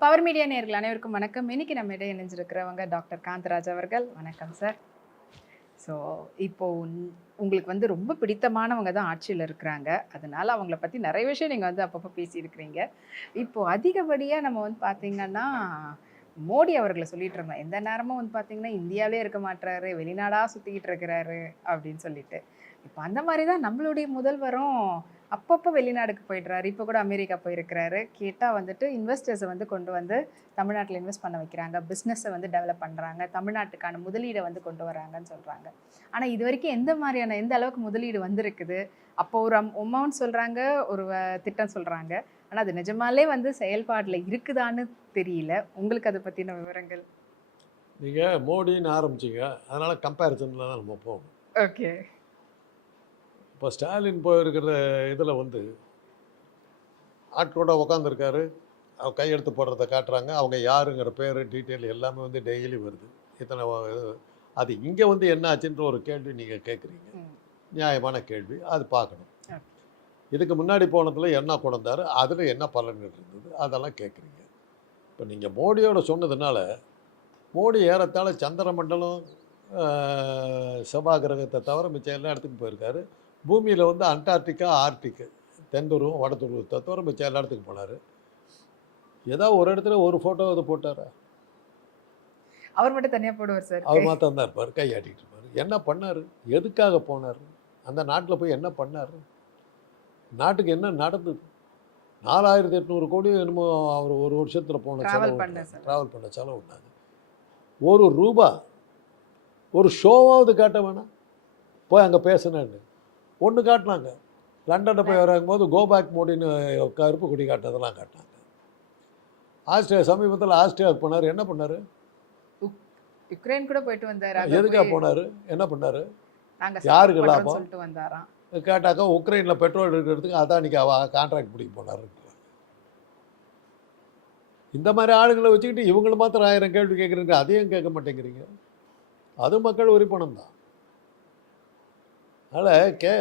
Power media நேர்கள் அனைவருக்கும் வணக்கம். இன்னைக்கு நம்ம இடையே இணைஞ்சிருக்கிறவங்க டாக்டர் காந்தராஜ் அவர்கள். வணக்கம் சார் ஸோ இப்போ உன்- உங்களுக்கு வந்து ரொம்ப பிடித்தமானவங்க தான் ஆட்சியில் இருக்கிறாங்க. அதனால அவங்கள பற்றி நிறைய விஷயம் நீங்கள் வந்து அப்பப்போ பேசியிருக்கிறீங்க. இப்போ அதிகப்படியாக நம்ம வந்து பார்த்தீங்கன்னா மோடி அவர்களை சொல்லிட்டு இருந்தோம். எந்த நேரமும் வந்து பார்த்தீங்கன்னா இந்தியாவிலே இருக்க மாட்டாரு வெளிநாடாக சுற்றிக்கிட்டு இருக்கிறாரு அப்படின்னு சொல்லிட்டு. இப்போ அந்த மாதிரி தான் நம்மளுடைய முதல்வரும் அப்பப்போ வெளிநாடுக்கு போயிடுறாரு. இப்போ கூட அமெரிக்கா போயிருக்கிறாரு. கேட்டால் வந்துட்டு இன்வெஸ்டர்ஸை வந்து கொண்டு வந்து தமிழ்நாட்டில் இன்வெஸ்ட் பண்ண வைக்கிறாங்க. பிஸ்னஸை வந்து டெவலப் பண்ணுறாங்க தமிழ்நாட்டுக்கான முதலீடை வந்து கொண்டு வராங்கன்னு சொல்கிறாங்க ஆனால் இது வரைக்கும் எந்த மாதிரியான எந்த அளவுக்கு முதலீடு வந்திருக்குது? அப்போ ஒரு அமௌண்ட் சொல்கிறாங்க ஒரு திட்டம் சொல்கிறாங்க ஆனால் அது நிஜமாலே வந்து செயல்பாடில் இருக்குதான்னு தெரியல. உங்களுக்கு அதை பற்றின விவரங்கள்? நீங்கள் மோடின்னு ஆரம்பிச்சிங்க. அதனால் கம்பேரிசனில் தான் நம்ம போகணும். ஓகே இப்போ ஸ்டாலின் போயிருக்கிற இதில் வந்து ஆட்களோட உட்காந்துருக்காரு அவர் கையெழுத்து போடுறத காட்டுறாங்க. அவங்க யாருங்கிற பேர் டீட்டெயில் எல்லாமே வந்து டெய்லி வருது. இத்தனை. அது இங்கே வந்து என்ன ஆச்சுன்ற ஒரு கேள்வி நீங்கள் கேட்குறீங்க. நியாயமான கேள்வி. அது பார்க்கணும். இதுக்கு முன்னாடி போனதில் என்ன கொண்டாரு அதில் என்ன பலன்கள் இருந்தது அதெல்லாம் கேட்குறீங்க இப்போ நீங்கள் மோடியோட சொன்னதுனால மோடி ஏறத்தாழ சந்திர மண்டலம் ஆஹ், செவ்வாய் கிரகத்தை தவிர மிச்சம் எல்லா இடத்துக்கும் போயிருக்காரு. பூமியில் வந்து அண்டார்டிகா ஆர்டிக்கு தென் துருவம் வட துருவத்தை தவிர மிச்சம் எல்லா இடத்துக்கும் போனார். ஏதாவது ஒரு இடத்துல ஒரு ஃபோட்டோ இது போட்டாரா? அவர் மட்டும் தனியாக போடுவார் சார் அவர் மாத்திரம் தான் இருப்பார் கையாட்டிட்டு இருப்பார். என்ன பண்ணார்? எதுக்காக போனார்? அந்த நாட்டில் போய் என்ன பண்ணார்? நாட்டுக்கு என்ன நடந்தது? நாலாயிரத்தி எட்நூறு கோடி என்னமோ அவர் ஒரு வருஷத்தில் போன செலவு. ட்ராவல் பண்ண செலவு உண்டாது ஒரு ரூபா ஒரு ஷோவாவது காட்ட வேணாம். போய் அங்கே பேசினேன்னு. ஒன்று காட்டினாங்க. லண்டனில் போய் இறங்கும்போது கோபேக் மோடின்னு கருப்பு கொடி காட்டினதெல்லாம் காட்டினாங்க. ஆஸ்திரேலியா சமீபத்தில் ஆஸ்திரேலியாவுக்கு போனார். என்ன பண்ணார்? யுக்ரைன் கூட போயிட்டு வந்தார். எதுக்காக போனார்? என்ன பண்ணார்? யாருக்கு லாபம்? சொல்லிட்டு வந்தாராம். கேட்டாக்கா உக்ரைனில் பெட்ரோல் எடுக்கிறதுக்கு அதானிக்கு அவ கான்ட்ராக்ட் பிடிக்க போனார். இந்த மாதிரி ஆளுங்களை வச்சுக்கிட்டு இவங்கள மாத்திரம் ஆயிரம் கேள்வி கேட்குறீங்க அதையும் கேட்க மாட்டேங்கிறீங்க. அது மக்கள் உரி பணம் தான் அதனால் கே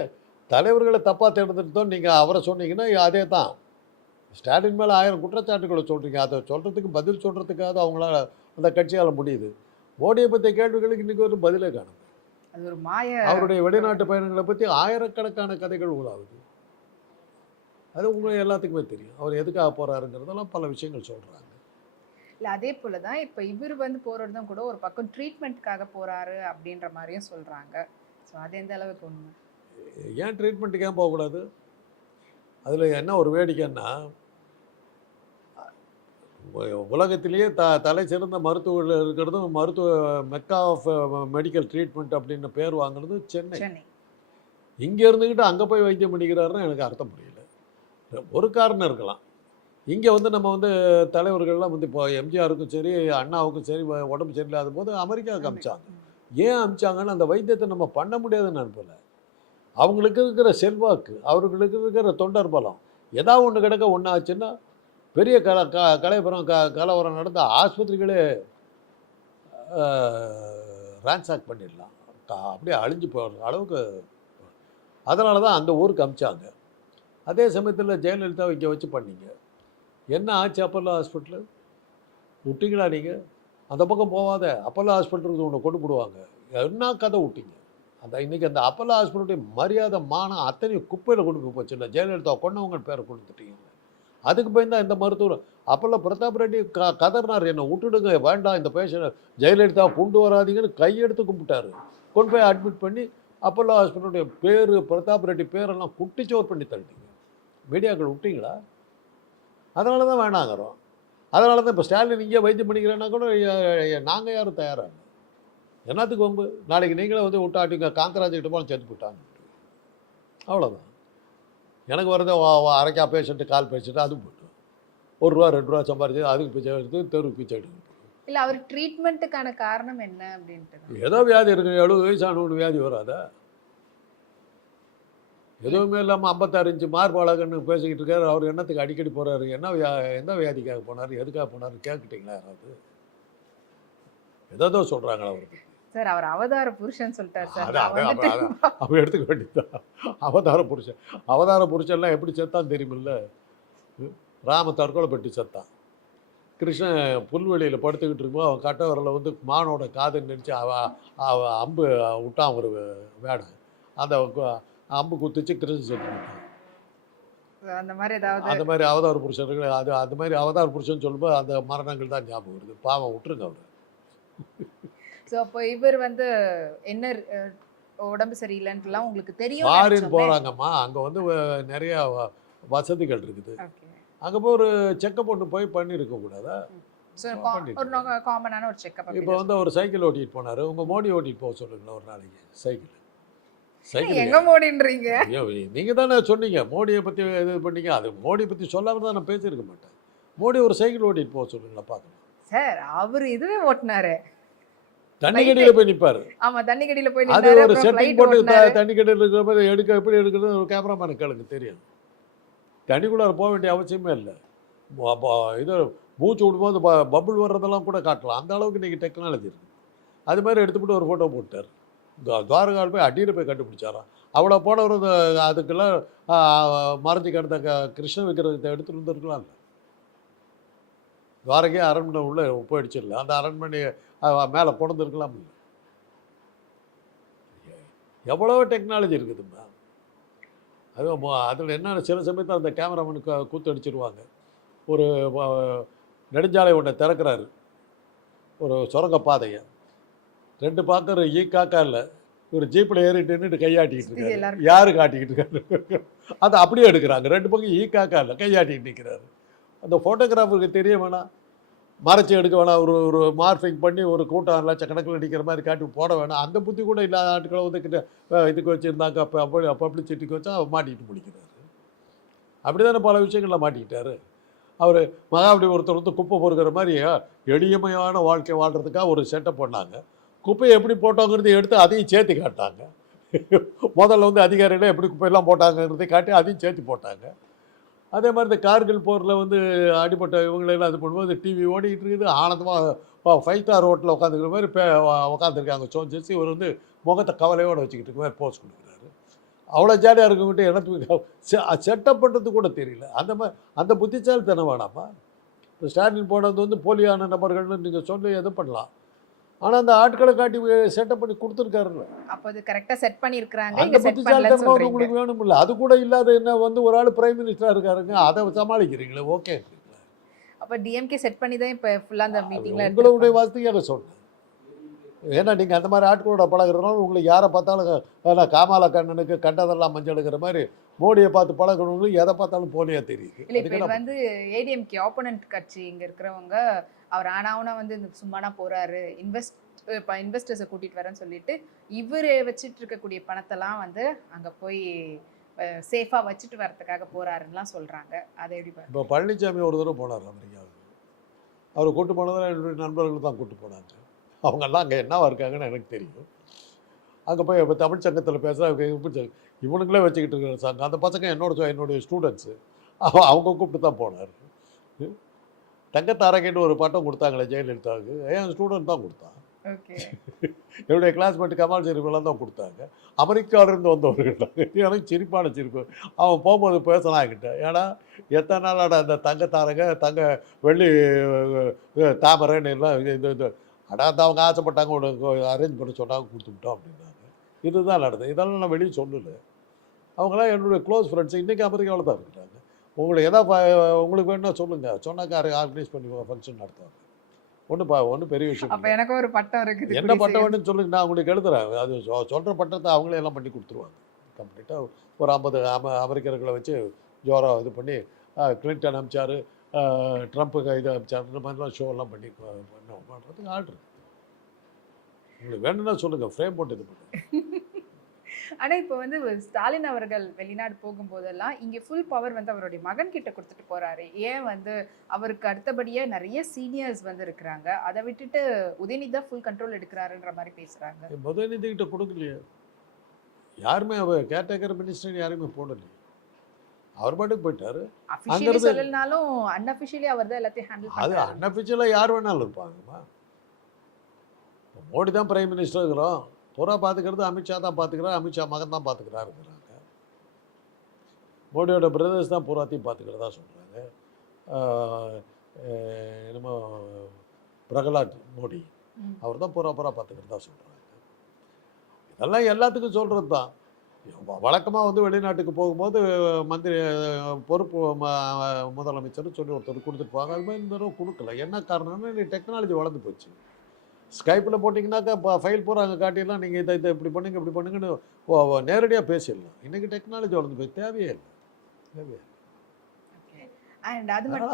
தலைவர்களை தப்பாக தேர்ந்தெடுத்தோம் நீங்கள் அவரை சொன்னீங்கன்னா அதே தான் ஸ்டாலின் மேலே ஆயிரம் குற்றச்சாட்டுகளை சொல்கிறீங்க அதை சொல்கிறதுக்கு பதில் சொல்கிறதுக்காக அவங்களால அந்த கட்சியால் முடியுது. மோடியை பற்றிய கேள்விகளுக்கு இன்றைக்கி ஒரு பதிலே காணும் அது ஒரு மாய அவருடைய வெளிநாட்டு பயணங்களை பற்றி ஆயிரக்கணக்கான கதைகள் உலாவுது அது உங்களுக்கு எல்லாத்துக்குமே தெரியும். அவர் எதுக்காக போகிறாருங்கிறதெல்லாம் பல விஷயங்கள் சொல்கிறாங்க இல்ல அதே போல தான் இப்போ இவர் வந்து போறதும் கூட ஒரு பக்கம் ட்ரீட்மெண்ட்காக போறாரு அப்படின்ற மாதிரியும் சொல்றாங்க. ஸோ அது எந்த அளவுக்கு உண்மை? ஏன் ட்ரீட்மெண்ட்டுக்கு ஏன் போகக்கூடாது? அதில் என்ன ஒரு வேடிக்கைன்னா உலகத்திலேயே த தலை சிறந்த மருத்துவர்கள் இருக்கிறதும் மருத்துவ மெக்கா ஆஃப் மெடிக்கல் ட்ரீட்மெண்ட் அப்படின்னு பேர் வாங்குறது சென்னை. இங்கே இருந்துக்கிட்டு அங்கே போய் வைத்தியம் பண்ணிக்கிறாருன்னு எனக்கு அர்த்தம் புரியல. ஒரு காரணம் இருக்கலாம். இங்கே வந்து நம்ம வந்து தலைவர்கள்லாம் வந்து இப்போ எம்ஜிஆருக்கும் சரி அண்ணாவுக்கும் சரி உடம்பு சரியில்லாத போது அமெரிக்காவுக்கு அமிச்சாங்க. ஏன் அமிச்சாங்கன்னு அந்த வைத்தியத்தை நம்ம பண்ண முடியாதுன்னு அனுப்பலை அவங்களுக்கு இருக்கிற செல்வாக்கு அவர்களுக்கு இருக்கிற தொண்டர் பலம் ஏதாவது ஒன்று கிடக்க ஒன்று ஆச்சுன்னா பெரிய கல க கலைபுரம் க கலவரம் நடந்த ஆஸ்பத்திரிகளே ரான்சாக் பண்ணிடலாம். அப்படியே அழிஞ்சு போகிற அளவுக்கு அதனால தான் அந்த ஊருக்கு அமிச்சாங்க. அதே சமயத்தில் ஜெயலலிதா இங்கே வச்சு பண்ணீங்க. என்ன ஆச்சு அப்பல்லோ ஹாஸ்பிட்டலு? விட்டிங்களா நீங்கள் அந்த பக்கம் போகாத அப்பல்லோ ஹாஸ்பிட்டலுக்கு ஒன்று கொண்டு போடுவாங்க. என்ன கதை விட்டீங்க? அந்த இன்றைக்கி அந்த அப்பல்லோ ஹாஸ்பிட்டலுடைய மரியாதை மானம் அத்தனையும் குப்பையில் கொண்டு போச்சு. இல்லை ஜெயலலிதா கொண்டவங்க பேரை கொடுத்துட்டீங்க அதுக்கு பயந்தா இந்த மருத்துவர் அப்பல்லோ பிரதாப் ரெட்டி க கதர்னார் என்னை விட்டுடுங்க வேண்டாம் இந்த பேஷண்ட் ஜெயலலிதா கொண்டு வராதீங்கன்னு கையெடுத்து கும்பிட்டாரு. கொண்டு போய் அட்மிட் பண்ணி அப்பல்லோ ஹாஸ்பிட்டலுடைய பேர் பிரதாப் ரெட்டி பேரெல்லாம் குட்டிச்சோர் பண்ணி தள்ளிட்டீங்க. மீடியாக்கள் விட்டீங்களா? அதனால தான் வேணாங்கிறோம். அதனால தான் இப்போ ஸ்டாலின் இங்கே வைத்தியம் பண்ணிக்கிறேன்னா கூட நாங்கள் யாரும் தயாராக என்னத்துக்கு வம்பு? நாளைக்கு நீங்களே வந்து விட்டாட்டிங்க காங்கராஜ் கிட்ட போல சேர்த்து போட்டாங்க அவ்வளோதான் எனக்கு வரது அரைக்கா பேஷண்ட்டு கால் பேஷண்ட்டு அது போட்டு. ஒரு ரூபா ரெண்டு ரூபா சம்பாரிச்சு அதுக்கு பிச்சை எடுத்து தெருவுக்கு பிச்சை எடுத்து இல்ல அவர் ட்ரீட்மெண்ட்டுக்கான காரணம் என்ன அப்படின்ட்டு. ஏதோ வியாதி இருக்கு எழுபது வயசானவனு வியாதி வராதா? எதுவுமே இல்லாமல் ஐம்பத்தாறு இன்ச்சு மார்பாளகன்னு பேசிக்கிட்டு இருக்காரு. அவர் என்னத்துக்கு அடிக்கடி போகிறாரு என்ன வியா எந்த வியாதிக்காக போனார்? எதுக்காக போனார் கேட்கிட்டீங்களா யாராவது? ஏதோ சொல்கிறாங்களா அவருக்கு சார் அவர் அவதார புருஷன் சொல்லிட்டார் சார். அவன் எடுத்துக்க வேண்டியதுதான். அவதார புருஷன். அவதார புருஷன்லாம் எப்படி செத்தான் தெரியுமில்ல? ராம தற்கொலை பெட்டி செத்தான். கிருஷ்ணன் புல்வெளியில் படுத்துக்கிட்டு இருக்கும்போது அவன் கட்ட விரல வந்து மானோட காதுன்னு நினச்சி அவ அவ அம்பு விட்டான் ஒரு வேடம். அந்த அம்பு குத்துச்சு கிருஷ்ணன் செத்து போட்டான். அந்த மாதிரி ஏதாவது அந்த மாதிரி அவதார புருஷர்கள் அது அந்த மாதிரி அவதார புருஷன் சொல்லும்போது அந்த மரணங்கள் தான் ஞாபகம் வருது. பாவம் விட்டுருங்க அவர். ஸோ அப்போ இவர் வந்து என்ன உடம்பு சரியில்லைன்ட்டுலாம் உங்களுக்கு தெரியும் ஃபாரின் போகிறாங்கம்மா அங்கே வந்து நிறைய வசதிகள் இருக்குது. அங்கே போய் ஒரு செக்கப் ஒன்று போய் பண்ணியிருக்க கூடாதா? ஒரு காமனான ஒரு செக்அப் இப்போ வந்து அவர் சைக்கிள் ஓட்டிட்டு போனார். உங்கள் மோடி ஓட்டிட்டு போக சொல்லுங்களேன் ஒரு நாளைக்கு. சைக்கிள். சைக்கிள் எங்க மோடின்றீங்க? ஐயோ நீங்கள் தானே சொன்னீங்க. மோடியை பற்றி இது பண்ணீங்க. அது மோடியை பற்றி சொல்லாமல் தான் நான் பேசியிருக்க மாட்டேன். மோடி ஒரு சைக்கிள் ஓட்டிட்டு போக சொல்லுங்களேன் பார்க்கலாம். சார் அவர் இதுவே ஓட்டினாரு. தண்ணி கடியில் போய் நிற்பார் ஆமா தண்ணி கடியில போய் அது ஒரு செட்டிங் போட்டு தண்ணி கடியில் இருக்கிற மாதிரி எடுக்க எப்படி எடுக்கிறது? ஒரு கேமராமேனுக்கு கேளுங்க தெரியும் தண்ணிக்குள்ளார போக வேண்டிய அவசியமே இல்லை. இது மூச்சு விடும்போது பபுள் வர்றதெல்லாம் கூட காட்டலாம். அந்த அளவுக்கு இன்றைக்கி டெக்னாலஜி இருக்குது அது மாதிரி எடுத்துக்கிட்டு ஒரு ஃபோட்டோ போட்டார். துவா- துவாரகால் போய் அடியில் போய் கண்டுபிடிச்சாராம். அவ்வளோ போனவர் அதுக்கெல்லாம் ஆ, மறைஞ்சு கிடந்த க கிருஷ்ண விக்கிரகத்தை எடுத்துகிட்டு வந்துருக்கலாம்ல துவாரகே அரண்மனை உள்ளே போயிடுச்சிடல அந்த அரண்மனை மேலே கொண்டுருக்கலாம் எவ்வளோ டெக்னாலஜி இருக்குதும்மா அது அதில் என்ன சில சமயத்தில் அந்த கேமராமேனுக்கு கூத்து அடிச்சிருவாங்க. ஒரு நெடுஞ்சாலை ஒன்றை திறக்கிறாரு. ஒரு சுரங்க பாதையை ரெண்டு பார்க்குற ஈ காக்கா இல்லை ஒரு ஜீப்பில் ஏறிட்டு கையாட்டிக்கிட்டு இருக்காரு. யாரு காட்டிக்கிட்டு இருக்காரு? அதை அப்படியே எடுக்கிறாங்க. ரெண்டு பக்கம் ஈ காக்கா இல்லை கையாட்டிக்கிட்டு நிற்கிறாரு அந்த ஃபோட்டோகிராஃபருக்கு தெரிய வேணாம் மறைச்சி எடுக்க வேணாம் ஒரு ஒரு மார்ஃபிங் பண்ணி ஒரு கூட்டம் லட்சக்கணக்கில் நிற்கிற மாதிரி காட்டி போட வேணாம் அந்த புத்தி கூட இல்லாத ஆட்களை வந்து கிட்ட இதுக்கு வச்சுருந்தாங்க அப்போ அப்படி பப்ளிசிட்டிக்கு வச்சா அவர் மாட்டிக்கிட்டு முடிக்கிறாரு. அப்படி தானே பல விஷயங்களில் மாட்டிக்கிட்டாரு? அவர் மகாபலி ஒருத்தர் வந்து குப்பை பொறுக்கிற மாதிரி எளிமையான வாழ்க்கை வாழ்கிறதுக்காக ஒரு செட்டப் பண்ணாங்க. குப்பையை எப்படி போட்டோங்கிறதை எடுத்து அதையும் சேர்த்து காட்டாங்க. முதல்ல வந்து அதிகாரிகளே எப்படி குப்பையெல்லாம் போட்டாங்கிறதை காட்டி அதையும் சேர்த்து போட்டாங்க. அதே மாதிரி இந்த கார்கில் போரில் வந்து அடிப்பட்ட இவங்களெல்லாம் இது பண்ணும்போது டிவி ஓடிக்கிட்டு இருக்குது. ஆனந்தமாக ஃபைவ் ஸ்டார் ஹோட்டலில் உட்காந்துக்கிற மாதிரி பே உட்காந்துருக்காங்க. சோஞ்சர்ஸ் இவர் வந்து முகத்தை கவலையோடு வச்சுக்கிட்டு இருக்க மாதிரி போஸ் கொடுக்குறாரு. அவ்வளோ ஜாலியாக இருக்கவங்ககிட்ட எனக்கு செட்டப் பண்ணுறது கூட தெரியல. அந்த மாதிரி அந்த புத்திசாலித்தனம் வேணாமா? இப்போ ஸ்டாலின் போனது வந்து போலியான நபர்கள்னு நீங்கள் சொல்லி எதுவும் பண்ணலாம். ஆனால் அந்த ஆட்களை காட்டி செட்டப் பண்ணி கொடுத்துருக்காருல்ல. அப்போ அது கரெக்டா செட் பண்ணிருக்காங்க அந்த இங்க செட் பண்ணலன்னு புத்திசாலித்தனம் வந்து சொல்றீங்க. உங்களுக்கு வேணுமில்ல. அது கூட இல்லாத என்ன வந்து ஒரு ஆள் பிரைம் மினிஸ்டராக இருக்காருங்க அதை சமாளிக்கிறீங்களே ஓகே அப்ப டிஎம்கே செட் பண்ணி தான் இப்ப ஃபுல்லா அந்த மீட்டிங்ல உங்களுடைய வாஸ்துக்காக சொன்னேன் ஏன்னா நீங்கள் அந்த மாதிரி ஆட்களோட பழகுறதுனால உங்களுக்கு யாரை பார்த்தாலும் காமால கண்ணனுக்கு கண்டதெல்லாம் மஞ்சளுங்கிற மாதிரி மோடியை பார்த்து பழகிறவங்களுக்கு எதை பார்த்தாலும் போலியாக தெரியுது. இல்ல இப்ப இது வந்து ஏடிஎம்கே ஆப்போனன்ட் கட்சி இங்க இருக்கிறவங்க அவர் ஆனாவுனா வந்து இந்த சும்மானா போறாரு. இன்வெஸ்ட் இப்போ இன்வெஸ்டர்ஸை கூட்டிட்டு வரேன்னு சொல்லிட்டு இவர் வச்சுட்டு இருக்கக்கூடிய பணத்தெல்லாம் வந்து அங்க போய் சேஃபா வச்சுட்டு வரதுக்காக போறாருன்னுலாம் சொல்றாங்க. அதை எப்படி இப்போ பழனிசாமி ஒரு தடவை போனார் அமெரிக்காவுக்கு. அவர் கூட்டு போனதில் என்னுடைய நண்பர்கள் தான் கூட்டு போனாங்க. அவங்கெல்லாம் அங்கே என்னவா இருக்காங்கன்னு எனக்கு தெரியும். அங்கே போய் இப்போ தமிழ் சங்கத்தில் பேசுகிற அவங்க இவனுங்களே வச்சுக்கிட்டு இருக்கிற சங்கம். அந்த பசங்க என்னோட என்னுடைய ஸ்டூடெண்ட்ஸு அவங்க கூப்பிட்டு தான் போனார். தங்கத்தாரகைன்னு ஒரு பட்டம் கொடுத்தாங்களே ஜெயலலிதாவுக்கு. என் ஸ்டூடெண்ட் தான் கொடுத்தான். என்னுடைய கிளாஸ்மேட் கமால் ஷெரீஃபெல்லாம் தான் கொடுத்தாங்க. அமெரிக்காவிலேருந்து வந்தவர்கள். எனக்கு சிரிப்பான சிரிப்பு. அவன் போகும்போது பேசலாம் என்கிட்ட. ஏன்னா எத்தனை நாளாட அந்த தங்க தாரங்க தங்க வெள்ளி தாமரைன்னு எல்லாம் இது இது அடா அந்த அவங்க ஆசைப்பட்டாங்க உனக்கு அரேஞ்ச் பண்ண சொன்னாங்க கொடுத்து விட்டோம் அப்படின்னாங்க. இதுதான் நடந்தது. இதெல்லாம் நான் வெளியே சொல்லலை. அவங்களாம் என்னுடைய க்ளோஸ் ஃப்ரெண்ட்ஸ் இன்றைக்கி அமெரிக்காவில் தான் இருக்கிறாங்க. உங்களுக்கு எதா ப- உங்களுக்கு வேணும்னா சொல்லுங்கள் சொன்னாக்கா ஆர்கனைஸ் பண்ணி ஃபங்க்ஷன் நடத்துவாங்க ஒன்றும் பா ஒன்றும் பெரிய விஷயம் அப்ப இல்லை. எனக்கும் ஒரு பட்டம் இருக்குது. என்ன பட்டம் வேணும்னு சொல்லுங்க நான் உங்களுக்கு எழுதுறேன். அது சொ- சொல்ற பட்டத்தை அவங்களே எல்லாம் பண்ணி கொடுத்துருவாங்க. கம்ப்ளீட்டாக ஒரு ஐம்பது அம அமெரிக்கர்களை வச்சு ஜோரா இது பண்ணி கிளின்டன் அமிச்சார் ட்ரம்ப்புக்கு இது அமிச்சார் இந்த மாதிரிலாம் ஷோலாம் பண்ணி பண்ணுறதுக்கு இருக்கு. உங்களுக்கு வேணும்னா சொல்லுங்கள் ஃப்ரேம் போட்டு இது பண்ணுங்க. ஆனா இப்போ வந்து ஸ்டாலின் அவர்கள் வெளிநாடு போகும்போதெல்லாம் இங்க ஃபுல் பவர் வந்து அவருடைய மகன் கிட்ட கொடுத்துட்டு போறாரு. ஏன் வந்து அவருக்கு அடுத்தபடியே நிறைய சீனியர்ஸ் வந்து இருக்கிறாங்க. அதை விட்டுட்டு உதயநிதி தான் ஃபுல் கண்ட்ரோல் எடுக்கிறாருன்ற மாதிரி பேசுறாங்க. முதலீதிக்கிட்ட கொடுக்கலையே. யாருமே அவர் கேட்டகர் மினிஸ்டர் யாருமே போடலையே. அவர் பாட்டுக்கு போயிட்டாரு. அங்கிருந்து- சொல்லலனாலும் அன்அபிஷியலி அவர் தான் எல்லாத்தையும் ஹேண்டில் அது பண்றாரு. அன்அஃபிஷியலாக யார் வேணாலும் இருப்பாங்கம்மா. மோடி தான் பிரைம் மினிஸ்டர் இருக்கிறோம் புறா பார்த்துக்கிறது அமித்ஷா தான் பார்த்துக்கிறார் அமித்ஷா மகன் தான் பார்த்துக்கிறாருங்கிறாங்க மோடியோட பிரதர்ஸ் தான் பூராத்தையும் பார்த்துக்கிறதா சொல்கிறாங்க என்னமோ பிரகலாத் மோடி. அவர் தான் பூரா பூரா பார்த்துக்கிறதா சொல்கிறாங்க இதெல்லாம் எல்லாத்துக்கும் சொல்கிறது தான். வழக்கமாக வந்து வெளிநாட்டுக்கு போகும்போது மந்திரி பொறுப்பு முதலமைச்சர்னு சொல்லி ஒருத்தர் கொடுத்துட்டு போவாங்க. அது மாதிரி இந்த தடவை கொடுக்கல. என்ன காரணம்னா டெக்னாலஜி வளர்ந்து போச்சு. ஸ்கைப்பில் போட்டிங்கனாக்கா இப்போ ஃபைல் பூரா அங்கே காட்டிடலாம். நீங்கள் இதை இதை இப்படி பண்ணுங்க இப்படி பண்ணுங்கன்னு நேரடியாக பேசிடலாம். இன்றைக்கி டெக்னாலஜி வளர்ந்து போய் தேவையே இல்லை. தேவையே இல்லை.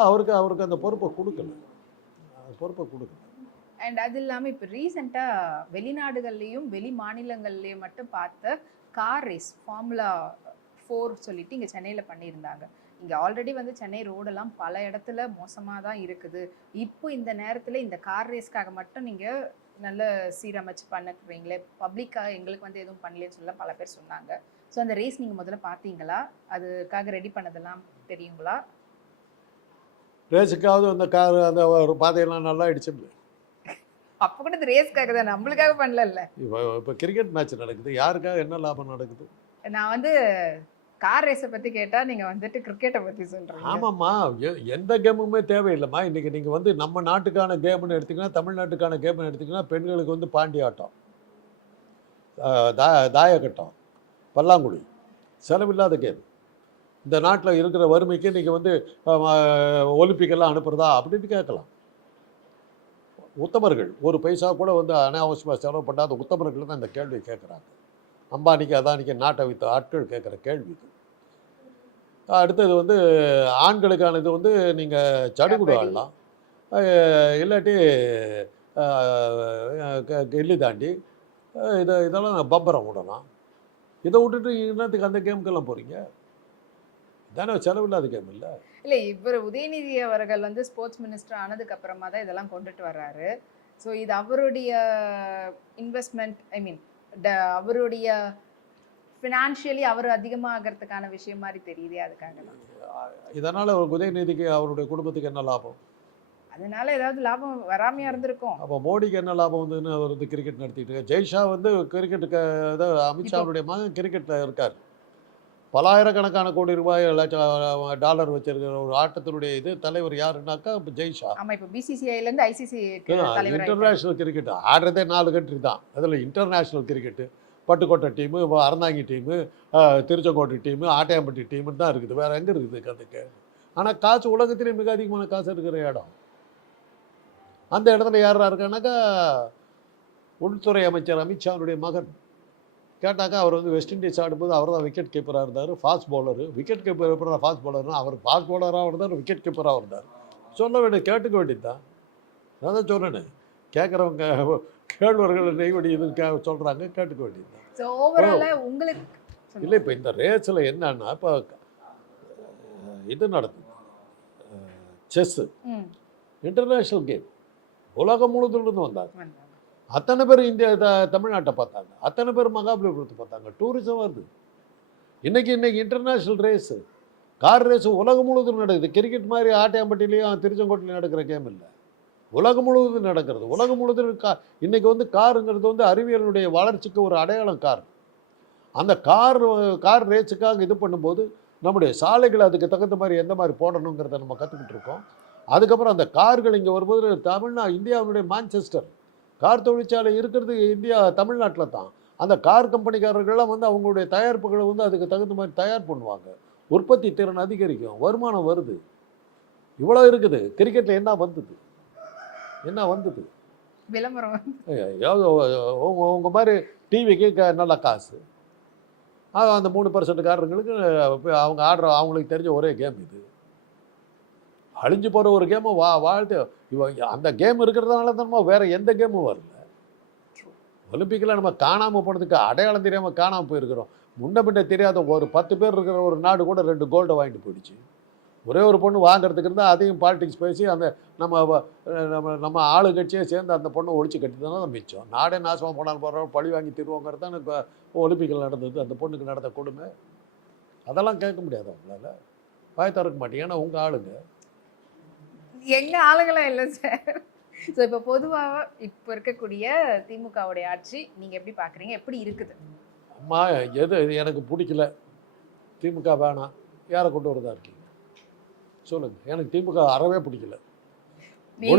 அவருக்கு அவருக்கு அந்த பொறுப்பை கொடுக்கல. பொறுப்பை கொடுக்கல. அண்ட் அது இல்லாமல் இப்போ ரீசெண்டாக வெளிநாடுகள்லேயும் வெளி மாநிலங்கள்லேயும் மட்டும் பார்த்த கார் ரேஸ் ஃபார்முலா ஃபோர் சொல்லிட்டு இங்கே சென்னையில் பண்ணியிருந்தாங்க. இங்கே ஆல்ரெடி வந்து சென்னை ரோடெல்லாம் பல இடத்துல மோசமாக தான் இருக்குது. இப்போ இந்த நேரத்தில் இந்த கார் ரேஸ்க்காக மட்டும் நீங்கள் நல்ல சீரமைச்சு பண்ணுறீங்களே பப்ளிக்காக எங்களுக்கு வந்து எதுவும் பண்ணலன்னு சொல்ல பல பேர் சொன்னாங்க. ஸோ அந்த ரேஸ் நீங்கள் முதல்ல பார்த்தீங்களா? அதுக்காக ரெடி பண்ணதெல்லாம் தெரியுங்களா? ரேஸுக்காவது அந்த கார் அந்த ஒரு பாதையெல்லாம் நல்லா அடிச்சிடல அப்போ கூட இந்த ரேஸ்க்காக தான் நம்மளுக்காக பண்ணல இப்போ இப்போ கிரிக்கெட் மேட்ச் நடக்குது. யாருக்காக என்ன லாபம் நடக்குது? நான் வந்து கார் ரேஸை பற்றி கேட்டால் நீங்கள் வந்துட்டு கிரிக்கெட்டை பற்றி சொல்கிறீங்க ஆமாம்மா. எ- எந்த கேமுமே தேவையில்லைம்மா. இன்றைக்கி நீங்கள் வந்து நம்ம நாட்டுக்கான கேம்னு எடுத்திங்கன்னா தமிழ்நாட்டுக்கான கேம்னு எடுத்திங்கன்னா பெண்களுக்கு வந்து பாண்டி ஆட்டம். தா தாயக்கட்டம் பல்லாங்குழி செலவில்லாத கேம். இந்த நாட்டில் இருக்கிற வறுமைக்கு நீங்கள் வந்து ஒலிம்பிக்கெல்லாம் அனுப்புகிறதா அப்படின்னு கேட்கலாம். உத்தமர்கள் ஒரு பைசா கூட வந்து அனாவசியமாக செலவு பண்ணாத உத்தமர்கள் தான் இந்த கேள்வியை கேட்குறாங்க. அம்பானிக்கு அதானிக்கு நாட்டை வித்த ஆட்கள் கேட்குற கேள்வி இது அடுத்தது வந்து ஆண்களுக்கானது வந்து நீங்கள் சடுகுடு. ஆடலாம். இல்லாட்டி கில்லி தாண்டி இதை இதெல்லாம் பம்பரம் விடலாம் இதை விட்டுட்டு என்னத்துக்கு அந்த கேமுக்கெல்லாம் போகிறீங்க தானே செலவில்லாத கேம் இல்லை? இல்ல இவர் உதயநிதி அவர்கள் வந்து ஸ்போர்ட்ஸ் மினிஸ்டர் ஆனதுக்கு அப்புறமா தான் இதெல்லாம் கொண்டுட்டு வர்றாரு. ஸோ இது அவருடைய இன்வெஸ்ட்மெண்ட் ஐ மீன் அவருடைய ஃபினான்ஷியலி அவர் அதிகமாகறதுக்கான விஷயம் மாதிரி தெரியுதே அதுக்காக தான் இதனால் உதயநிதிக்கு அவருடைய குடும்பத்துக்கு என்ன லாபம்? அதனால ஏதாவது லாபம் வராமையா இருந்திருக்கும். அப்போ மோடிக்கு என்ன லாபம் வந்துன்னு அவர் வந்து கிரிக்கெட் நடத்திட்டு இருக்கார். ஜெய்ஷா வந்து கிரிக்கெட்டுக்கு அதாவது அமித்ஷாவுடைய மகன் கிரிக்கெட்டில் இருக்கார். பலாயிரக்கணக்கான கோடி ரூபாய் லட்சம் டாலர் வச்சிருக்கிற ஒரு ஆட்டத்தினுடைய இது தலைவர் யாருன்னாக்கா இப்ப ஜெய்ஷா. ஆமா இப்போ பிசிசிஐல இருந்து ஐசிசி இன்டர்நேஷ்னல் கிரிக்கெட் ஆடுறதே நாலு கண்ட்ரி தான். அதில் international cricket Pattukkottai team Aranthangi team Tiruchengode team Attayampatti டீமுன்னு தான் இருக்குது. வேறு எங்கே இருக்குது அதுக்கு ஆனால் காசு உலகத்திலே மிக அதிகமான காசு இருக்கிற இடம். அந்த இடத்துல யாரா இருக்கானாக்கா உள்துறை அமைச்சர் அமித்ஷாவுடைய மகன். கேட்டாக்கா அவர் வந்து வெஸ்ட் இண்டீஸ் ஆடும்போது அவர் தான் விக்கெட் கீப்பராக இருந்தார் ஃபாஸ்ட் பவுலரு விக்கெட் கீப்பர் எப்படி ஃபாஸ்ட் பவுலர்னா அவர் ஃபாஸ்ட் பவுலராக இருந்தார் விக்கெட் கீப்பராக இருந்தார். சொல்ல வேண்டிய கேட்டுக்க வேண்டியது தான். நான் தான் சொன்னேனே கேட்குறவங்க கேழ்வர்கள் நெய்வடி இதுன்னு கே சொல்கிறாங்க கேட்டுக்க வேண்டியது உங்களுக்கு இல்லை இப்போ இந்த ரேஸில் என்னன்னா இப்போ இது நடக்குது செஸ்ஸு இன்டர்நேஷ்னல் கேம் உலகம் முழுதுலேருந்து வந்தாங்க. அத்தனை பேர் இந்தியா தமிழ்நாட்டை பார்த்தாங்க. அத்தனை பேர் மகாபலிபுரத்தை பார்த்தாங்க. டூரிசம் வருது இன்னைக்கு இன்னைக்கு இன்டர்நேஷ்னல் ரேஸு கார் ரேஸு உலகம் முழுவதும் நடக்குது. கிரிக்கெட் மாதிரி ஆட்டையாம்பட்டிலையும் திருச்செங்கோட்டிலையும் நடக்கிற கேம் இல்லை. உலகம் முழுவதும் நடக்கிறது. உலகம் முழுவதும் கா இன்னைக்கு வந்து காருங்கிறது வந்து அறிவியலுடைய வளர்ச்சிக்கு ஒரு அடையாளம் கார் அந்த கார் கார் ரேஸுக்காக இது பண்ணும்போது நம்முடைய சாலைகள் அதுக்கு தகுந்த மாதிரி எந்த மாதிரி போடணுங்கிறத நம்ம கற்றுக்கிட்டு இருக்கோம். அதுக்கப்புறம் அந்த கார்கள் இங்கே வரும்போது தமிழ்நா இந்தியாவுடைய மான்செஸ்டர். கார் தொழிற்சாலை இருக்கிறது இந்தியா தமிழ்நாட்டில் தான். அந்த கார் கம்பெனிக்காரர்கள்லாம் வந்து அவங்களுடைய தயாரிப்புகளை வந்து அதுக்கு தகுந்த மாதிரி தயார் பண்ணுவாங்க. உற்பத்தி திறன் அதிகரிக்கும். வருமானம் வருது. இவ்வளோ இருக்குது. கிரிக்கெட்டில் என்ன வந்தது? என்ன வந்தது? விளம்பரம் உங்க மாதிரி டிவிக்கு க நல்ல காசு. அது அந்த மூணு பர்சன்ட்காரங்களுக்கு அவங்க ஆடுற அவங்களுக்கு தெரிஞ்ச ஒரே கேம் இது. அழிஞ்சு போகிற ஒரு கேமை வா வாழ்த்து. இவ அந்த கேம் இருக்கிறதுனால தான் வேற எந்த கேமும் வரல. ஒலிம்பிக்கில் நம்ம காணாமல் போனதுக்கு அடையாளம் தெரியாமல் காணாமல் போயிருக்கிறோம். முன்ன பின்ன தெரியாத ஒரு பத்து பேர் இருக்கிற ஒரு நாடு கூட ரெண்டு கோல்டை வாங்கிட்டு போயிடுச்சு. ஒரே ஒரு பொண்ணு வாங்குறதுக்கு இருந்தால் அதையும் பாலிடிக்ஸ் பேசி அந்த நம்ம நம்ம நம்ம ஆளு கட்சியே சேர்ந்து அந்த பொண்ணை ஒழிச்சு கட்டி தான் மிச்சம். நாடே நாசமாக போனாலும் போகிறோம் பழி வாங்கி திருவோங்கிறது தான் இப்போ ஒலிம்பிக்கில் நடந்தது. அந்த பொண்ணுக்கு நடந்த கொடுமை. அதெல்லாம் கேட்க முடியாது அவங்களால. வாய் திறக்க மாட்டீங்க ஏன்னா உங்கள் ஆளுங்க. எங்க ஆளுங்களாம் இல்லை சார் ஸோ இப்போ பொதுவாக இப்போ இருக்கக்கூடிய திமுகவுடைய ஆட்சி நீங்க எப்படி பாக்குறீங்க? எப்படி இருக்குது? அம்மா எது எனக்கு பிடிக்கல. திமுக வேணாம். யாரை கொண்டு வரதா இருக்கீங்க? சொல்லுங்கள் எனக்கு திமுக அறவே பிடிக்கல. நீங்க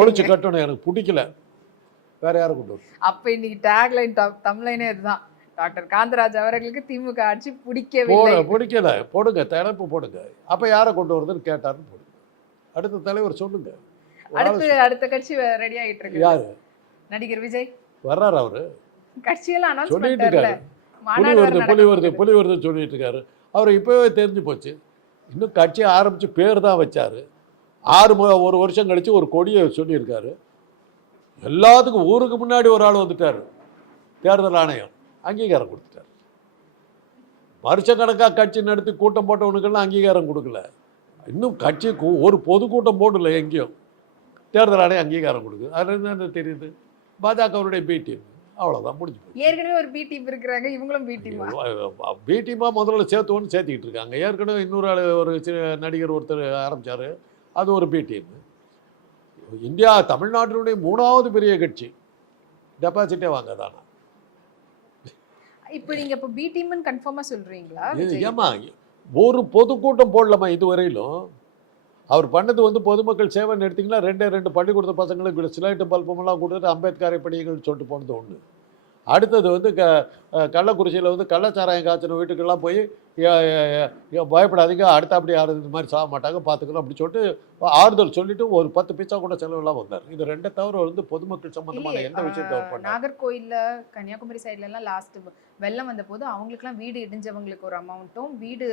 ஒழிச்சு கட்டணும். எனக்கு பிடிக்கல. வேற யாரை கொண்டு அப்ப இன்னைக்கு டேக்லைன் தமிழ்லைனே இதுதான். டாக்டர் காந்தராஜ் அவர்களுக்கு திமுக ஆட்சி பிடிக்கவில்லை. போட பிடிக்கல. போடுங்க. தலைப்பு போடுங்க. அப்ப யாரை கொண்டு வருதுன்னு கேட்டாருன்னு போடுங்க. அடுத்த தலைவர் சொல்லுங்க. அடுத்து அடுத்த கட்சி ரெடி ஆகிட்டு. இருக்கு யாரு? நடிகர் விஜய். வர்றாரு அவரு. கட்சியெல்லாம் அனௌன்ஸ் சொல்லிட்டு பண்ணிட்டார்ல. இருக்காரு. புலி வருது புலி வருது. புலி வருதுன்னு சொல்லிட்டு இருக்காரு. அவர் இப்போவே தெரிஞ்சு போச்சு. இன்னும் கட்சியை ஆரம்பித்து பேர் தான் வச்சார். ஆறு ஒரு வருஷம் கழித்து ஒரு கொடியை சொல்லியிருக்காரு. எல்லாத்துக்கும் ஊருக்கு முன்னாடி ஒரு ஆள் வந்துட்டார். தேர்தல் ஆணையம். அங்கீகாரம் கொடுத்துட்டார். வருஷக்கணக்காக கட்சி நடத்தி கூட்டம் போட்டவனுக்கெல்லாம் அங்கீகாரம் கொடுக்கல. இன்னும் கட்சி கூ- ஒரு பொதுக்கூட்டம் போடல எங்கேயும். தேர்தல் ஆணையம் அங்கீகாரம் கொடுக்குது. அதில் என்ன தெரியுது? பாஜகவுடைய பிடிஎம் அவ்வளோதான் முடிஞ்சு போச்சு. ஏற்கனவே ஒரு பி டீம் இருக்கிறாங்க இவங்களும் பி டீமா பி டீமாக முதல்ல சேர்த்து ஒன்று சேர்த்துக்கிட்டு இருக்காங்க. ஏற்கனவே இன்னொரு ஆள் ஒரு நடிகர் ஒருத்தர் ஆரம்பிச்சாரு. அது ஒரு பி டீம் இந்தியா தமிழ்நாட்டினுடைய மூணாவது பெரிய கட்சி. டெபாசிட்டே வாங்க தானா இப்போ நீங்க இப்போ பி டீம்னு கன்ஃபார்மா சொல்றீங்களா இது விஜய்? ஏமா ஒரு பொதுக்கூட்டம் போடலாமா இதுவரையிலும். அவர் பண்ணது வந்து பொதுமக்கள் சேவைன்னு எடுத்தீங்கன்னா ரெண்டே ரெண்டு பள்ளிக்கூடத்து பசங்களுக்கு சிலைட்டு பல்பமெல்லாம் கொடுத்துட்டு அம்பேத்கரை படிங்கன்னு சொல்லிட்டு போனது ஒன்று அடுத்தது வந்து க கள்ளக்குறிச்சியில் வந்து கள்ளச்சாராயம் காய்ச்சின வீட்டுக்கெல்லாம் போய் பயப்படாதீங்க அடுத்த அப்படி யாரும் இந்த மாதிரி சாக மாட்டாங்க பார்த்துக்கணும் அப்படி சொல்லிட்டு ஆறுதல் சொல்லிட்டு ஒரு பத்து பைசா கூட செலவெல்லாம் வந்தார். இது ரெண்டை தவிர வந்து பொதுமக்கள் சம்பந்தமான எந்த விஷயத்தை நாகர்கோயில்ல கன்னியாகுமரி சைடுல எல்லாம் லாஸ்ட் வெள்ளம் வந்த போது அவங்களுக்குலாம் வீடு இடிஞ்சவங்களுக்கு ஒரு அமௌண்ட்டும் வீடு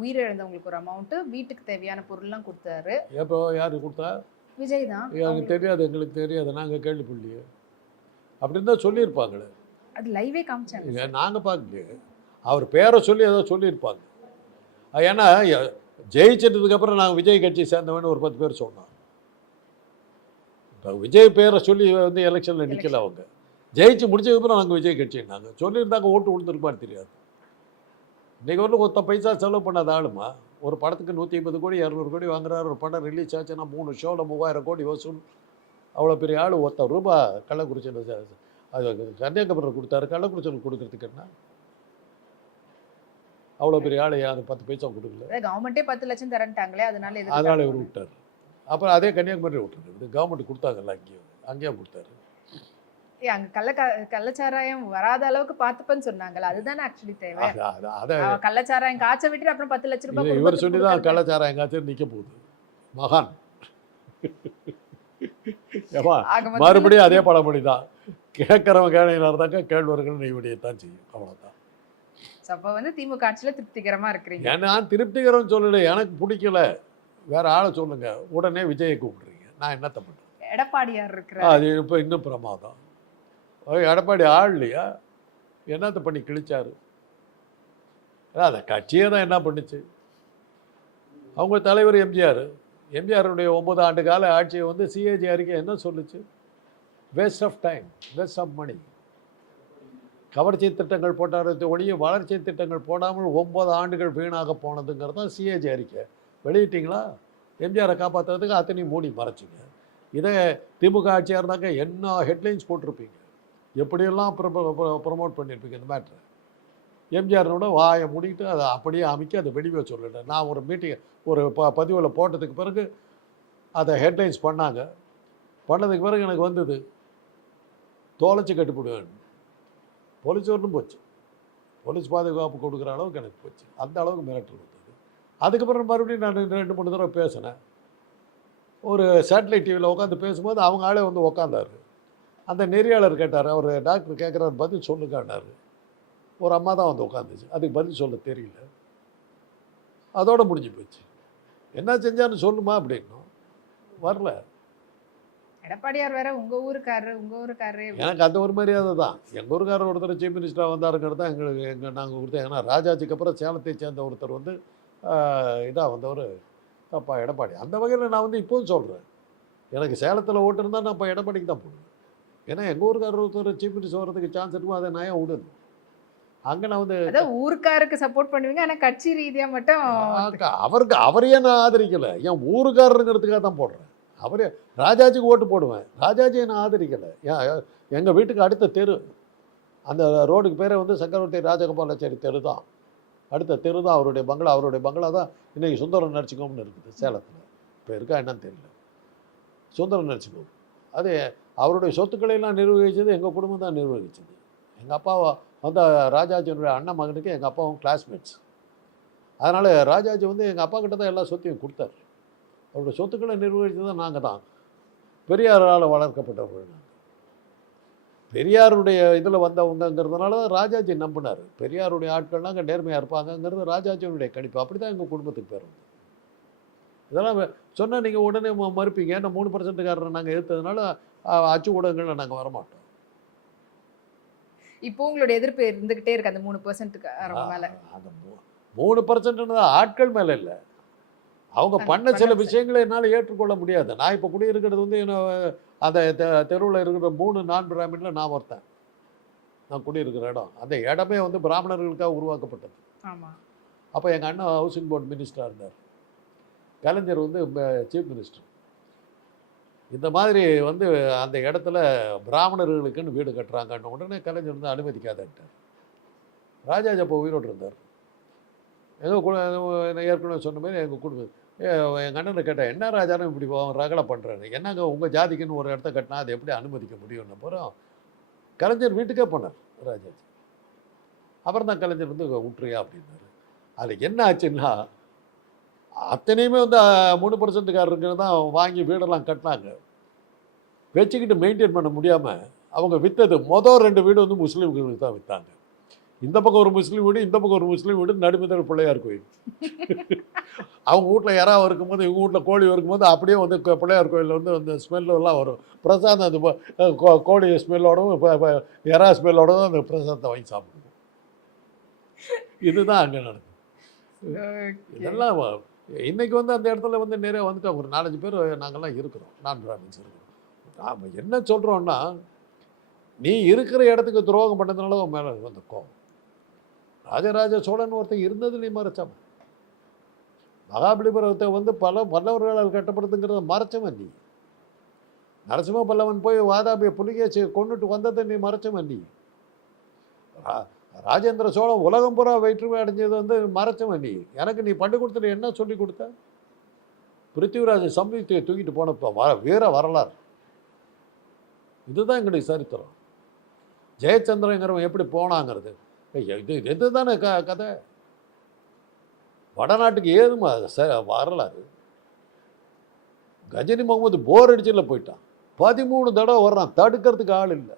உயிரிழந்தவங்களுக்கு ஒரு அமௌண்ட்டு வீட்டுக்கு தேவையான பொருள்லாம் கொடுத்தாரு. எப்போ யார் கொடுத்தா? விஜய் தான். எனக்கு தெரியாது எங்களுக்கு தெரியாது. நாங்கள் கேள்விப்படலையே. அப்படின்னு தான் சொல்லியிருப்பாங்களே. அது லைவே காமிச்சாங்க. நாங்கள் பார்க்கலையே. அவர் பேரை சொல்லி ஏதோ சொல்லியிருப்பாங்க. ஏன்னா ஜெயிச்சிட்டதுக்கப்புறம் நாங்கள் விஜய் கட்சி சேர்ந்தவன்னு ஒரு பத்து பேர் சொன்னோம் இப்போ விஜய் பேரை சொல்லி வந்து எலெக்ஷனில் நிற்கல அவங்க. ஜெயிச்சு முடிச்சதுக்கப்புறம் நாங்கள் விஜய் கட்சின்னாங்க சொல்லியிருந்தாங்க ஓட்டு விழுந்துருப்பாரு தெரியாது. இன்றைக்கி வரலும் ஒத்த பைசா செலவு பண்ணாத ஆளுமா? ஒரு படத்துக்கு நூற்றி ஐம்பது கோடி இரநூறு கோடி வாங்குறாரு. ஒரு படம் ரிலீஸ் ஆச்சுன்னா மூணு ஷோவில் மூவாயிரம் கோடி வசூல். அவ்வளோ பெரிய ஆள் ஒத்த ரூபா கள்ளக்குறிச்சியில் அது கன்னியாகுமரியில் கொடுத்தாரு. கள்ளக்குறிச்சியில் கொடுக்கறதுக்கு என்ன? அவ்வளோ பெரிய ஆள் யாரும் பத்து பைசா கொடுக்கல. கவர்மெண்ட்டே பத்து லட்சம் தரன்ட்டாங்களே அதனால அதனால் இவர்? விட்டார். அப்புறம் அதே கன்னியாகுமரி விட்டுருக்கு கவர்மெண்ட் கொடுத்தாங்கல்ல அங்கேயும். அங்கேயும் கொடுத்தாரு. ஏய், அங்க கள்ள கள்ளச்சாராயம் வராத அளவுக்கு பார்த்துப்பேன்னு சொன்னாங்கல்ல அதுதானே ஆக்சுவலி தேவை. கள்ளச்சாராயம் காய்ச்ச விட்டு அப்புறம் பத்து லட்ச ரூபாய் இவர் சொல்லி தான். கள்ளச்சாராயம் காய்ச்சல் நிற்க போகுது. மகான். மறுபடியும் அதே பழமொழி தான் கேட்குறவன் கேளையினா இருந்தாக்கா கேழ்வர்கள் நெய்வடியத்தான் செய்யும். அவ்வளோதான் அப்ப வந்து திமுக ஆட்சியில திருப்திகரமா இருக்கிறீங்க. நான் திருப்திகரம் சொல்லலை எனக்கு பிடிக்கல. வேற ஆளை சொல்லுங்க. உடனே விஜயை கூப்பிடுறீங்க. நான் என்னத்த பண்ணுறேன் எடப்பாடியார் இருக்கிற அது இப்போ இன்னும் பிரமாதம். எடப்பாடி ஆள் இல்லையா என்னத்தை பண்ணி கிழிச்சாரு? அந்த கட்சியே தான் என்ன பண்ணுச்சு? அவங்க தலைவர் எம்ஜிஆர் எம்ஜிஆருடைய ஒன்பது ஆண்டு கால ஆட்சியை வந்து சிஏஜி அறிக்கை என்ன சொல்லுச்சு? Waste of time waste of money கவர்ச்சி திட்டங்கள் போட்டாரத்தை ஒழிய வளர்ச்சி திட்டங்கள் போடாமல் ஒன்பது ஆண்டுகள் வீணாக போனதுங்கிறது தான் சிஏஜி அறிக்கை. வெளியிட்டீங்களா? எம்ஜிஆரை காப்பாற்றுறதுக்கு அத்தனையும் மூடி மறைச்சிங்க. இதே திமுக ஆட்சியாக இருந்தாக்க என்ன ஹெட்லைன்ஸ் போட்டிருப்பீங்க? எப்படியெல்லாம் ப்ரமோட் பண்ணியிருப்பீங்க இந்த மேட்ரு எம்ஜிஆரோட வாயை முடிக்கிட்டு அதை அப்படியே அமைக்க அதை வெடிவே சொல்லிட்டேன். நான் ஒரு மீட்டிங் ஒரு ப பதிவில் போட்டதுக்கு பிறகு அதை ஹெட்லைன்ஸ் பண்ணாங்க. பண்ணதுக்கு பிறகு எனக்கு வந்தது தோலைச்சு கட்டுப்பிடுவேன். போலீஸ் போச்சு. போலீஸ் பாதுகாப்பு கொடுக்குற அளவுக்கு எனக்கு போச்சு. அந்த அளவுக்கு மிரட்டல் வந்தது. அதுக்கப்புறம் மறுபடியும் நான் ரெண்டு ரெண்டு மூணு தடவை பேசினேன். ஒரு சேட்டலைட் டிவியில் உட்காந்து பேசும்போது அவங்க ஆளே வந்து உக்காந்தாரு அந்த நெறியாளர் கேட்டார். அவர் டாக்டர் கேட்குறாரு பதில் சொல்லுங்கன்னாரு ஒரு அம்மா தான் வந்து உட்காந்துச்சு அதுக்கு பதில் சொல்ல தெரியல. அதோட முடிஞ்சு போச்சு. என்ன செஞ்சான்னு சொல்லுமா அப்படின்னும். வரல. எடப்பாடியார் வேற உங்க ஊருக்காரரு உங்க ஊருக்காரரு எனக்கு அந்த ஒரு மரியாதை தான். எங்கள் ஊருக்காரர் ஒருத்தர் சீஃப் மினிஸ்டராக வந்தாருங்கிறது தான் எங்களுக்கு எங்கள் நாங்கள் கொடுத்தோம். ஏன்னா ராஜாஜிக்கு அப்புறம் சேலத்தை சேர்ந்த ஒருத்தர் வந்து இதாக வந்தவர். அப்பா எடப்பாடி. அந்த வகையில் நான் வந்து இப்போவும் சொல்கிறேன் எனக்கு சேலத்தில் ஓட்டு இருந்தால் நான் இப்போ எடப்பாடிக்கு தான் போடுவேன். ஏன்னா எங்கள் ஊருக்காரர் ஒருத்தர் சீஃப் மினிஸ்டர் வரதுக்கு சான்ஸ் இருக்கும் அதை நான் ஏன் விடணும்? அங்கே நான் வந்து அதான் ஊருக்காருக்கு சப்போர்ட் பண்ணுவீங்க ஆனா கட்சி ரீதியா மட்டும் அவருக்கு அவரையே நான் ஆதரிக்கலை. என் ஊருக்காரருங்கிறதுக்காக தான் போடுறேன். அவரே ராஜாஜிக்கு ஓட்டு போடுவேன். ராஜாஜியை நான் ஆதரிக்கலை. ஏன் எங்கள் வீட்டுக்கு அடுத்த தெரு அந்த ரோடுக்கு பேரே வந்து சக்கரவர்த்தி ராஜகோபாலாச்சாரி தெரு தான். அடுத்த தெரு தான் அவருடைய பங்களா. அவருடைய பங்களா தான் இன்றைக்கி சுந்தரம் நடிச்சுக்கோம்னு இருக்குது சேலத்தில். இப்போ இருக்கா என்னன்னு தெரியல. சுந்தரம் நரசிம்மம் அது அவருடைய சொத்துக்களை எல்லாம் நிர்வகிச்சது எங்கள் குடும்பம் தான் நிர்வகிச்சது எங்கள் அப்பா வந்து ராஜாஜியினுடைய அண்ணன் மகனுக்கு எங்கள் அப்பாவும் கிளாஸ்மேட்ஸ் அதனால் ராஜாஜி வந்து எங்கள் அப்பா கிட்ட தான் எல்லா சொத்தையும் கொடுத்தாரு. அவருடைய சொத்துக்களை நிர்வகித்தது நாங்கள் தான். பெரியாரால் வளர்க்கப்பட்டவர்கள் பெரியாருடைய இதில் வந்தவங்கங்கிறதுனால தான் ராஜாஜி நம்பினார். பெரியாருடைய ஆட்கள்லாம் அங்கே நேர்மையாக இருப்பாங்கங்கிறது ராஜாஜியுடைய கணிப்பு. அப்படி தான் எங்கள் குடும்பத்துக்கு பேர் வந்து இதெல்லாம் சொன்னால் நீங்கள் உடனே மறுப்பீங்க. ஏன்னா மூணு பர்சன்ட்டுக்காரரை நாங்கள் எதிர்த்ததுனால அச்சு ஊடகங்களில் நாங்கள் வரமாட்டோம். இப்போ உங்களோட எதிர்ப்பு இருந்துகிட்டே இருக்கு அந்த மூணு பர்சன்ட்டுக்கு மேல. அந்த மூணு பர்சன்ட்னு ஆட்கள் மேலே இல்லை. அவங்க பண்ண சில விஷயங்களை என்னால் ஏற்றுக்கொள்ள முடியாது. நான் இப்போ குடியிருக்கிறது வந்து அந்த தெருவில் இருக்கிற மூணு நான் பிராமின்ல நான் ஒருத்தன். நான் குடியிருக்கிற இடம். அந்த இடமே வந்து பிராமணர்களுக்காக உருவாக்கப்பட்டது. ஆமா. அப்போ எங்கள் அண்ணன் ஹவுசிங் போர்டு மினிஸ்டராக இருந்தார். கலைஞர் வந்து சீஃப் மினிஸ்டர் இந்த மாதிரி வந்து அந்த இடத்துல பிராமணர்களுக்குன்னு வீடு கட்டுறாங்கன்னு உடனே கலைஞர் வந்து அனுமதிக்காதன்ட்டார். ராஜாஜி அப்போ உயிரோடு இருந்தார். எங்கள் ஏற்கனவே சொன்ன மாதிரி எங்கள் குடும்பம் எங்கள் அண்ணனை கேட்டேன் என்ன ராஜாரும் இப்படி ரகலை பண்ணுறாரு என்னங்க உங்கள் ஜாதிக்குன்னு ஒரு இடத்த கட்டினா அதை எப்படி அனுமதிக்க முடியும்னு? அப்புறம் கலைஞர் வீட்டுக்கே போனார் ராஜாஜி. அப்புறம் தான் கலைஞர் வந்து விட்டுறியா அப்படின்னாரு. அது என்ன ஆச்சுன்னா அத்தனையுமே வந்து மூணு பர்சன்ட்டுக்காரருக்கு தான் வாங்கி வீடெல்லாம் கட்டினாங்க. வச்சுக்கிட்டு மெயின்டைன் பண்ண முடியாமல் அவங்க விற்றது மொதல் ரெண்டு வீடு வந்து முஸ்லீம்களுக்கு தான் விற்றாங்க இந்த பக்கம் ஒரு முஸ்லீம் வீடு இந்த பக்கம் ஒரு முஸ்லீம் வீடு நடுமிதல் பிள்ளையார் கோயில். அவங்க வீட்டில் யாராவது இருக்கும்போது இவங்க வீட்டில் கோழி இருக்கும்போது அப்படியே வந்து பிள்ளையார் கோயிலில் வந்து அந்த ஸ்மெல்லு எல்லாம் வரும். பிரசாதம் அந்த கோழி ஸ்மெல்லோடவும் எறா ஸ்மெல்லோடவும் அந்த பிரசாதத்தை வாங்கி சாப்பிடுவோம். இதுதான் அங்கே நடக்குது. இதெல்லாம் இன்றைக்கி வந்து அந்த இடத்துல வந்து நிறைய வந்துட்டு ஒரு நாலஞ்சு பேர் நாங்கள்லாம் இருக்கிறோம் நான் பிராமின்ஸ் இருக்கிறோம். நாம் என்ன சொல்கிறோன்னா நீ இருக்கிற இடத்துக்கு துரோகம் பண்ணதுனால உன் மேலே வந்த கோபம். ராஜராஜ சோழன் ஒருத்தன் இருந்தது நீ மறைச்சவன் மகாபலிபுரத்தை வந்து பல பல்லவர்களால் கட்டப்படுதுங்கிறத மறைச்சவன் நீ. நரசிம்ம பல்லவன் போய் வாதாபிய புலிகேசி கொண்டுட்டு வந்ததை நீ மறைச்சவன் நீ. ரா- ராஜேந்திர சோழன் உலகம் பூரா வேற்றுமை அடைஞ்சது வந்து மறைச்சவன் நீ. எனக்கு நீ பண்ணி கொடுத்துட்டு என்ன சொல்லி கொடுத்த? பிருத்திவிராஜ சம்யுக்தியை தூக்கிட்டு போனப்போ வர வீர வரலாறு. இதுதான் எங்களுடைய சரித்திரம். ஜெயச்சந்திரங்கிறவன் எப்படி போனாங்கிறது? ஏய், இது இதுதானே க கதை. வடநாட்டுக்கு ஏதுமா ச வரலாறு? கஜினி முகமது போர் அடிச்சில் போயிட்டான். பதிமூணு தடவை வர்றான். தடுக்கிறதுக்கு ஆள் இல்லை.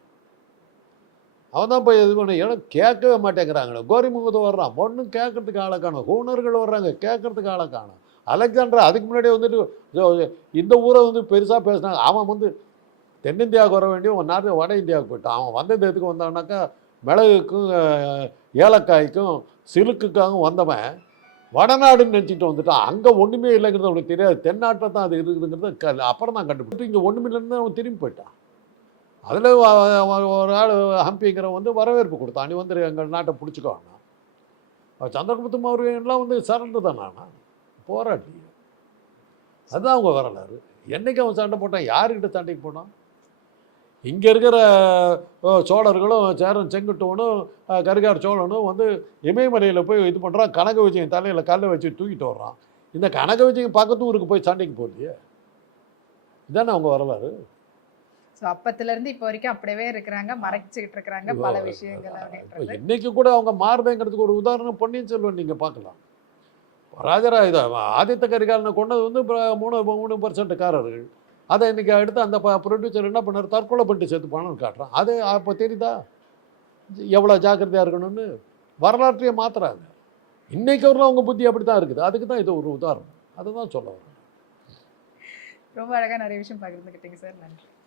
அவன் தான் போய் இது பண்ண. இடம் கேட்கவே மாட்டேங்கிறாங்களே. கோரிமுகத்து வர்றான். ஒன்றும் கேட்கறதுக்கு ஆளை காணும். ஹூனர்கள் வர்றாங்க. கேட்கறதுக்கு ஆளை காணும். அலெக்சாண்டர் அதுக்கு முன்னாடியே வந்துட்டு இந்த ஊரை வந்து பெருசாக பேசினாங்க அவன் வந்து தென்னிந்தியாவுக்கு வர வேண்டிய நாட்டு வட இந்தியாவுக்கு போயிட்டான். அவன் வந்த எதுக்கு வந்தான்னாக்கா மிளகுக்கும் ஏலக்காய்க்கும் சிலுக்குக்காகவும் வந்தவன் வடநாடுன்னு நினச்சிட்டு வந்துட்டான். அங்கே ஒன்றுமே இல்லைங்கிறது அவனுக்கு தெரியாது. தென்னாட்டில் தான் அது இருக்குதுங்கிறது க அப்புறம் தான் கண்டுபிடிச்சு. இங்கே ஒன்றுமே இல்லைன்னு அவன் திரும்பி போயிட்டான். அதில் ஒரு ஆள் ஹம்பிங்கிறவன் வந்து வரவேற்பு கொடுத்தான். நீ வந்து எங்கள் நாட்டை பிடிச்சிக்கோண்ணா சந்திரகுப்த மௌரியன்லாம் வந்து சரண்டு தான் போராட்டி. அதுதான் அவங்க வரலாறு. என்னைக்கு அவன் சண்டை போட்டான்? யாருக்கிட்ட சண்டைக்கு போனான்? இங்கே இருக்கிற சோழர்களும் சேரன் செங்குட்டுவனும் கரிகார் சோழனும் வந்து இமயமலையில் போய் இது பண்ணுறான் கனக விஜயன் தலையில் கல்லை வச்சு தூக்கிட்டு வர்றான். இந்த கனக விஜயன் பக்கத்து ஊருக்கு போய் சண்டைக்கு போகலையே? இதானே அவங்க வரலாறு. ஸோ அப்பத்துல இருந்து இப்போ வரைக்கும் அப்படியே இருக்கிறாங்க மறைச்சிக்கிட்டு இருக்கிறாங்க பல விஷயங்கள் அப்படின்றது. இன்னைக்கு கூட அவங்க மாறுதேங்கிறதுக்கு ஒரு உதாரணம் பொன்னியின் செல்வன் நீங்கள் பார்க்கலாம். ராஜரா இதை ஆதித்த கரிகாலனை கொண்டது வந்து மூணு மூணு பர்சன்ட்காரர்கள் அதை இன்னைக்கு அடுத்து அந்த ப்ரொடியூசர் என்ன பண்ணார்? தற்கொலை பண்ணிட்டு செத்து போனான்னு காட்டுறான். அது அப்போ தெரியுதா? எவ்வளோ ஜாக்கிரதையாக இருக்கணும்னு? வரலாற்றையே மாத்துறாங்க. இன்னைக்கு வரலாம் அவங்க புத்தி அப்படி தான் இருக்குது. அதுக்கு தான் இது ஒரு உதாரணம். அதுதான் சொல்ல வரேன். ரொம்ப அழகா நிறைய விஷயம் பகிர்ந்துக்கிட்டீங்க சார். நன்றி.